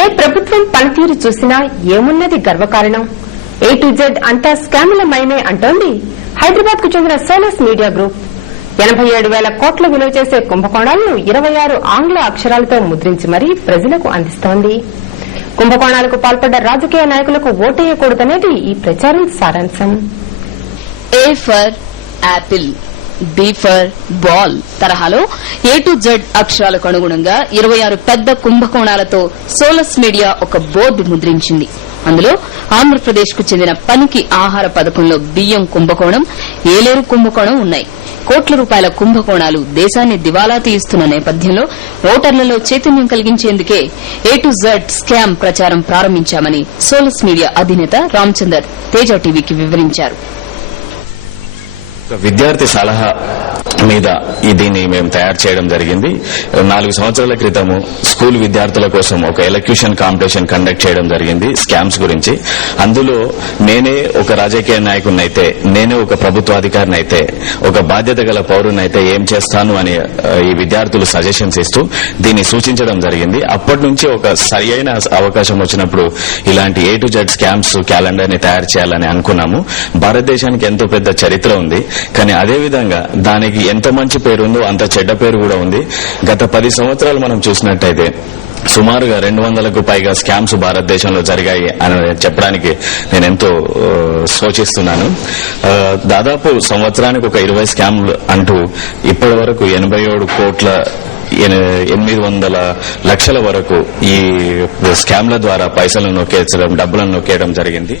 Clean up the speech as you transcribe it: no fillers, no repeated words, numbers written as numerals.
ఏ ప్రభుత్వం పనితీరు చూసినా ఏమున్నది గర్వకారణం A to Z అంతా స్కాముల మయమే అంటోంది హైదరాబాద్ కు చెందిన సోలస్ మీడియా గ్రూప్. 87,000 కోట్ల విలువ చేసే కుంభకోణాలను 26 ఆంగ్ల అక్షరాలతో ముద్రించి మరీ ప్రజలకు అందిస్తోంది. కుంభకోణాలకు పాల్పడ్డ రాజకీయ నాయకులకు ఓటేయకూడదనేది ఈ ప్రచారం సారాంశం. A for Apple, B for ball తరహాలో A to Z అక్షరాలకు అనుగుణంగా 26 పెద్ద కుంభకోణాలతో సోలస్ మీడియా ఒక బోర్డు ముద్రించింది. అందులో ఆంధ్రప్రదేశ్ కు చెందిన పనికి ఆహార పథకంలో బియ్యం కుంభకోణం, ఏలేరు కుంభకోణం ఉన్నాయి. కోట్ల రూపాయల కుంభకోణాలు దేశాన్ని దివాలా తీయిస్తున్న నేపథ్యంలో ఓటర్లలో చైతన్యం కలిగించేందుకే A to Z స్కామ్ ప్రచారం ప్రారంభించామని సోలస్ మీడియా అధినేత రామచందర్ తేజ టీవీకి వివరించారు. విద్యార్థి సలహా మీద దీన్ని మేము తయారు చేయడం జరిగింది. 4 సంవత్సరాల క్రితము స్కూల్ విద్యార్థుల కోసం ఒక ఎలక్యూషన్ కాంపిటీషన్ కండక్ట్ చేయడం జరిగింది స్కామ్స్ గురించి. అందులో నేనే ఒక రాజకీయ నాయకుడినైతే, నేనే ఒక ప్రభుత్వాధికారిని అయితే, ఒక బాధ్యత గల పౌరునైతే ఏం చేస్తాను అని ఈ విద్యార్థులు సజెషన్స్ ఇస్తూ దీన్ని సూచించడం జరిగింది. అప్పటి నుంచి ఒక సరి అయిన అవకాశం వచ్చినప్పుడు ఇలాంటి A to Z scams calendar ని తయారు చేయాలని అనుకున్నాము. భారతదేశానికి ఎంతో పెద్ద చరిత్ర ఉంది, కానీ అదేవిధంగా దానికి ఎంత మంచి పేరు ఉందో అంత చెడ్డ పేరు కూడా ఉంది. గత 10 సంవత్సరాలు మనం చూసినట్టయితే సుమారుగా 200కు పైగా స్కామ్స్ భారతదేశంలో జరిగాయి అని చెప్పడానికి నేను ఎంతో సూచిస్తున్నాను. దాదాపు సంవత్సరానికి ఒక 20 స్కామ్లు అంటూ ఇప్పటి వరకు 87 కోట్ల 800 లక్షల వరకు ఈ స్కామ్ల ద్వారా పైసలను నొక్కేయడం, డబ్బులను నొక్కేయడం జరిగింది.